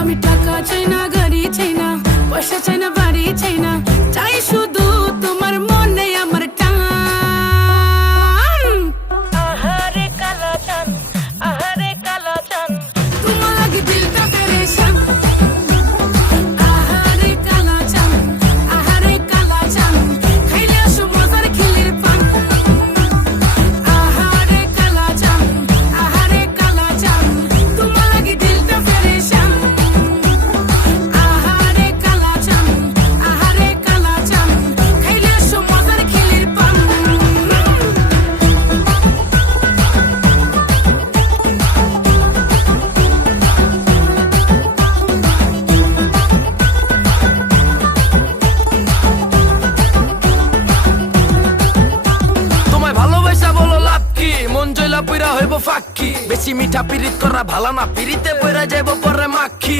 আমি টাকা চাই না, গাড়ি চাই না, পয়সা চাই না, বাড়ি চাই না, চাই শুধু তোমার মনে আমার টান। আহারে কালা চান, আহারে কালা চান, তোমার লাগে দিলটা পেরেশান। আহারে কালা চান, আহারে কালা চান, খাইলে আসো মজার খিলির পান। আহারে কালা চান, আহারে কালা চান, তোমার লাগে দিলটা পেরেশান। আহারে কালা চান, আহারে কালা চান, খাইলে আসো মজার খিলির পান। তোমায় ভালোবাসা বলো লাভ কি, মন জয়লা পুরা হইব ফাঁকি, বেশি মিঠা পিরিত করা ভালো না, পিরিতে পয়রা যাইব পরে মাখি।